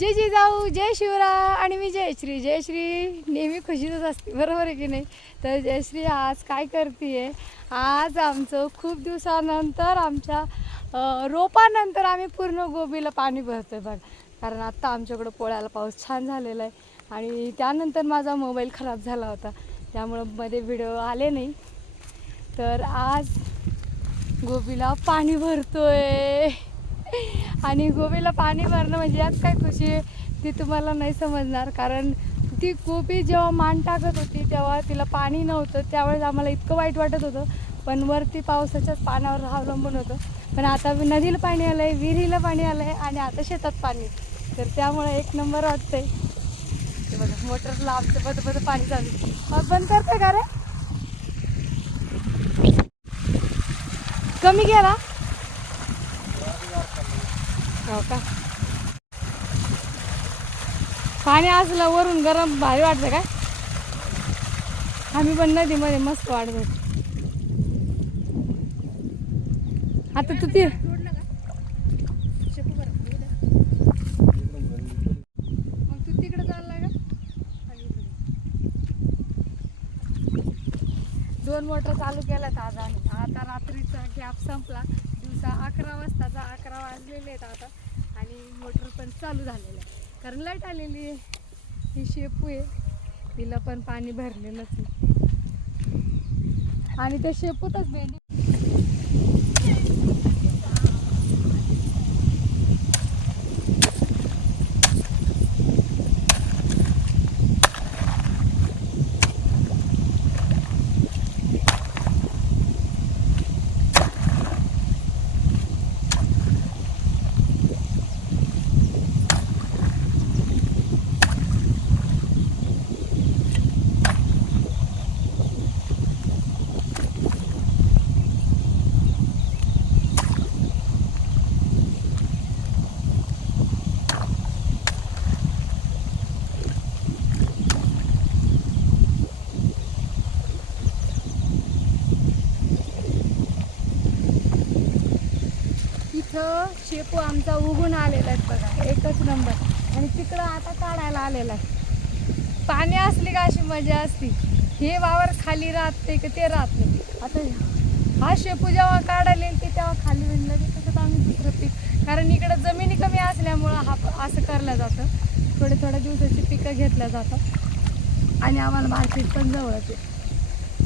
जय जिजाऊ जय शिवराय आणि मी जयश्री जयश्री नेहमी खुशीतच असते. बरोबर आहे की नाही? तर जयश्री आज काय करते आज आमचं खूप दिवसानंतर आमच्या रोपानंतर आम्ही पूर्ण गोबीला पाणी भरतो आहे बघ. कारण आत्ता आमच्याकडं पोळ्याला पाऊस छान झालेला आहे. आणि त्यानंतर माझा मोबाईल खराब झाला होता. त्यामुळं मध्ये व्हिडिओ आले नाही. तर आज गोबीला पाणी भरतो आहे आणि गोबीला पाणी भरणं म्हणजे यात काय खुशी आहे ती तुम्हाला नाही समजणार. कारण ती गोबी जेव्हा मान टाकत होती तेव्हा तिला पाणी नव्हतं. त्यावेळेस आम्हाला इतकं वाईट वाटत होतं. पण वरती पावसाच्याच पाण्यावर अवलंबून होतं. पण आता नदीला पाणी आलं आहे विहिरीला पाणी आलं आहे आणि आता शेतात पाणी. तर त्यामुळे एक नंबर वाटतंय. ते बघा मोटरला आमचं बद बद पाणी चालू मग बंद करते का रे? कमी गेला हो का? पाणी असलं वरून गरम भारी वाटतं काय? आम्ही पण नदीमध्ये मस्त वाढतो आता तू ती मग तू तिकडे चालला का? दोन मोटर चालू केल्यात आज आम्ही. आता रात्रीचा गॅप संपला. दिवसा अकरा वाजताचा अकरा वाजलेले आहेत आता. आणि मोटर पण चालू झालेलं आहे. कारण लाइट आलेली आहे. ही शेपू आहे. तिला पण पाणी भरलेलंच आहे. आणि त्या शेपूतच भेंडी इथं शेपू आमचा उगून आलेला आहे बघा एकच नंबर. आणि तिकडं आता काढायला आलेला आहे. पाणी असली का अशी मजा असती? हे वावर खाली राहत नाही का ते राहत नाही. आता हा शेपू जेव्हा काढायला येईल की तेव्हा खाली म्हणलं की तसंच आम्ही दुसरं पीक कारण इकडं जमिनी कमी असल्यामुळं हा प- असं करलं जातं. थोडे थोड्या दिवसाची पिकं घेतल्या जातात. आणि आम्हाला मार्केट पण जवळच आहे.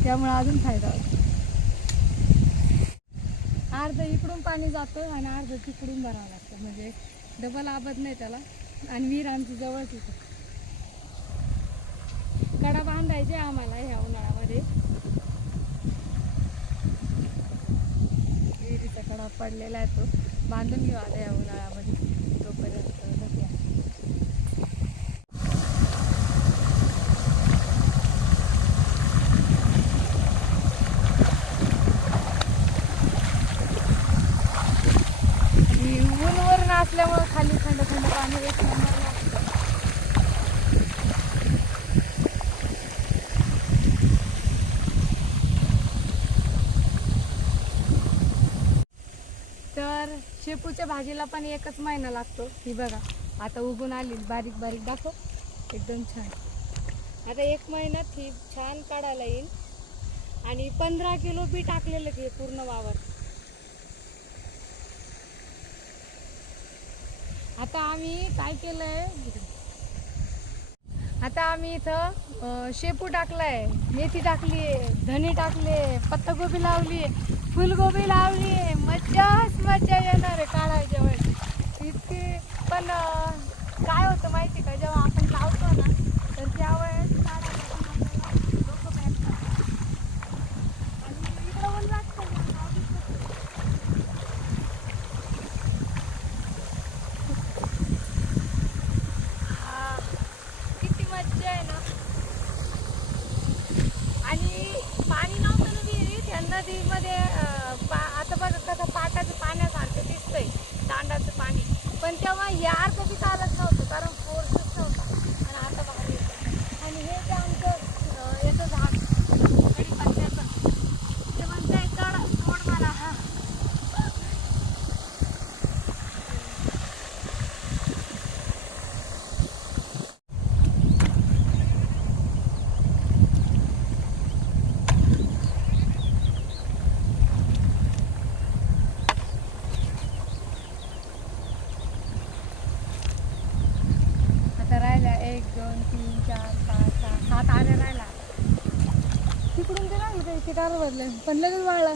त्यामुळे अजून फायदा होतो. अर्ध इकडून पाणी जातं आणि अर्ध तिकडून भरावं लागतं. म्हणजे डबल आबद नाही त्याला. आणि विहीर आमची जवळच तिथं कडा बांधायचे आम्हाला ह्या उन्हाळ्यामध्ये. विहिरीचा कडा पडलेला आहे तो. बांधून घेऊ आता या उन्हाळ्यामध्ये तोपर्यंत धक्या आणि ऊन वरून असल्यामुळं खाली थंड थंड पाणी एक नंबर लागतं तर शेपूच्या भाजीला पण एकच महिना लागतो. ही बघा आता उगून आली बारीक बारीक दाखव. एकदम छान. आता एक महिन्यात ही छान काढायला येईल. आणि पंधरा किलो बी टाकलेलं की पूर्ण वावर. आता आम्ही काय केलंय? आता आम्ही इथं शेपू टाकलाय मेथी टाकली धने टाकले पत्तागोबी लावली फुलगोबी लावली मज्जाच मज्जा येणार आहे काढायच्या वेळेस इतकी पण काय होतं माहिती का जेव्हा आपण लावतो ना तर त्यावेळेस काढायला पण आपल्याला डोकं बॅक आणि इकडं ऊन लागतं ना, लावलीच नसते. आ, किती मज्जा आहे ना आणि पाणी नव्हतं ना विहिरीत या नदीमध्ये अं, पा आता बघा कसं पाटाचं पाण्यासारखं दिसतंय दांडाचं पाणी पण तेव्हा या अर्ध बी चालत नव्हतं कारण फोर्सच नव्हता आणि आता भारी येतं आणि हे जे आमचं अं, याचं झाड कढीपत्त्याचं ते म्हणतंय चढ तोड मला हा दोन तीन चार पाच सहा सात आले राहिला तिकडून ते लागलं काही ते कार भरलं? पण लगेच वाळलं.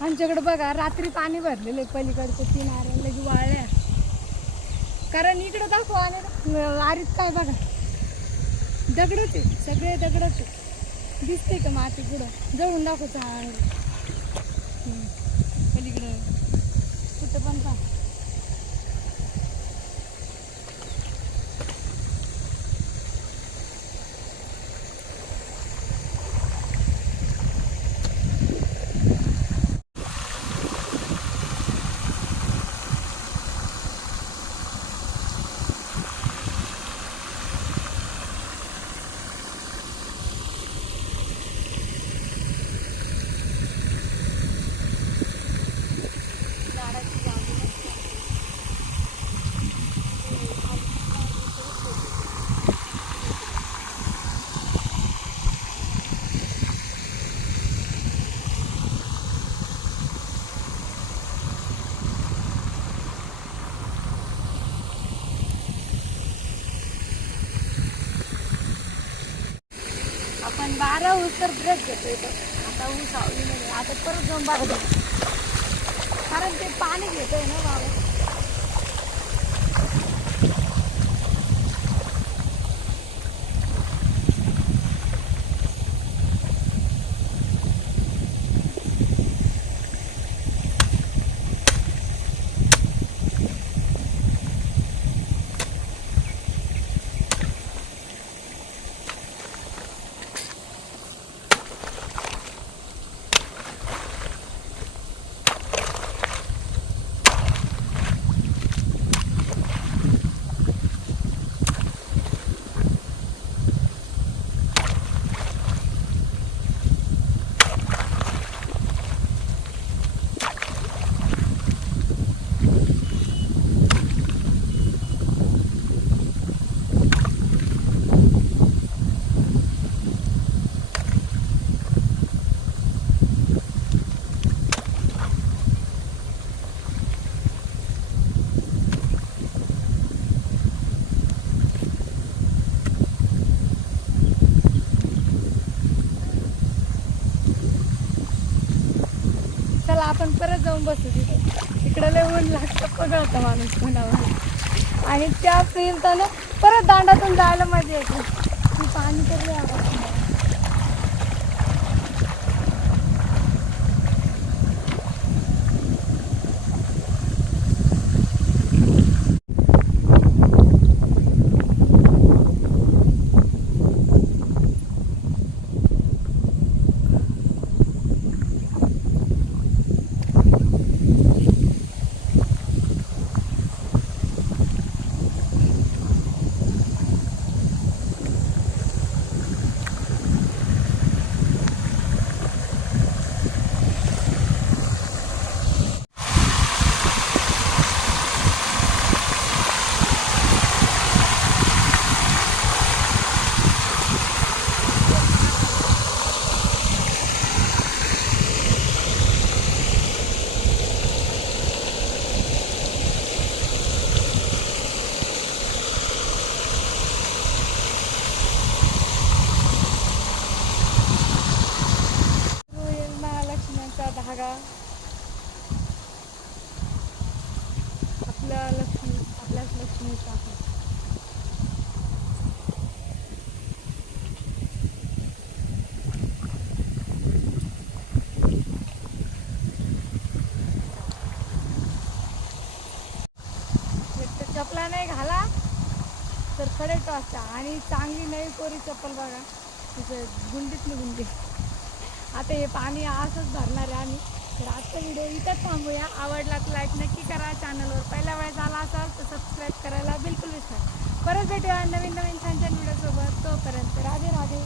आमच्याकडे बघा रात्री पाणी भरलेलं आहे पलीकडचं तीन आरे लगे वाळल्या. कारण इकडं दाखवा आणि आरीत काय बघा. दगडच आहे सगळे दगडच आहे. दिसते का माती पुढं? जवळून दाखवतो पलीकडं. कुठं पण पहा झाडाची जागी मस्त. आपण बारा ऊस तर ब्रेक घेतो इथं आता ऊस आवली नाही. आता परत जाऊन बारा कारण ते पाणी घेतोय ना बाबा चला आपण परत जाऊन बसू तिथे. तिकडं लय ऊन लागतं पगळतं माणूस कोणावर. आणि त्या फिरताना परत दांडातून जायला मजा येते. ती पाणी तर तर असतं आणि चांगली नाही कोरी चप्पल बघा. तिचं गुंडीतली गुंडी आता हे पाणी असंच भरणार आहे आम्ही. तर आजचा व्हिडिओ इथंच थांबूया. आवडला तर लाईक नक्की करा. चॅनलवर पहिल्या वेळेस आला असाल तर सबस्क्राईब करायला बिलकुल विसरा. परत भेटूया नवीन नवीन छान छान व्हिडिओसोबत तोपर्यंत राधे राधे.